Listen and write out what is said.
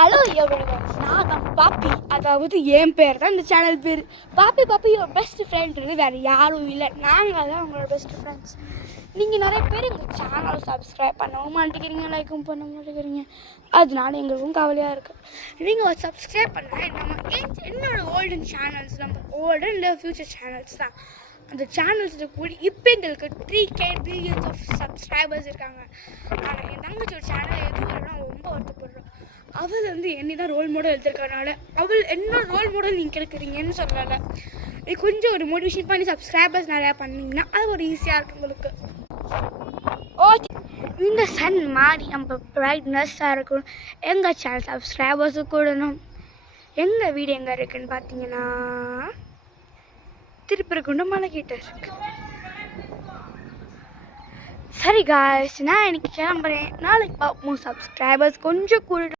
Hello everyone, நான் தான் பாப்பி. அதாவது என் பேர் தான் இந்த சேனல் பேர். பாப்பி யுவர் பெஸ்ட் ஃப்ரெண்ட்ன்றது வேறு யாரும் இல்லை, நாங்கள் தான் உங்களோட பெஸ்ட் ஃப்ரெண்ட்ஸ். நீங்கள் நிறைய பேர் எங்கள் சேனலை சப்ஸ்கிரைப் பண்ணவும் மாட்டேங்கிறீங்க, லைக்கும் பண்ண மாட்டேங்கிறீங்க. அதனால எங்களுக்கும் கவலையாக இருக்குது. நீங்கள் சப்ஸ்கிரைப் பண்ணால் என்னோட ஓல்டன் சேனல்ஸ், நம்ம ஓல்டன் இல்லை ஃப்யூச்சர் சேனல்ஸ் தான். அந்த சேனல்ஸில் கூட இப்போ எங்களுக்கு 3K பில்லியன்ஸ் ஆஃப் சப்ஸ்கிரைபர்ஸ் இருக்காங்க. ஆனால் என் தங்கச்சியோட சேனல் எதுவும் இல்லைன்னா ரொம்ப வருத்தப்படுறோம். அவள் என்னை தான் ரோல் மாடல் எடுத்துருக்கனால அவள் என்ன ரோல் மாடல் நீங்கள் கிடைக்கிறீங்கன்னு சொல்லலை. கொஞ்சம் ஒரு மோட்டிவேஷன் பண்ணி சப்ஸ்கிரைபர்ஸ் நிறையா பண்ணிங்கன்னா அது ஒரு ஈஸியாக இருக்குது உங்களுக்கு. ஓகே, இந்த சன் மாதிரி நம்ம பிரைட்னஸ்ஸாக இருக்கணும். எங்கள் சேனல் சப்ஸ்கிரைபர்ஸு கூடணும். எங்கள் வீடு எங்கே இருக்குதுன்னு பார்த்தீங்கன்னா திருப்பரங்குன்றம் மலை கிட்ட இருக்கு. சரி காய்ஸ், நான் இன்னைக்கு கிளம்புறேன். நாளைக்கு பார்ப்போம். சப்ஸ்கிரைபர்ஸ் கொஞ்சம் கூட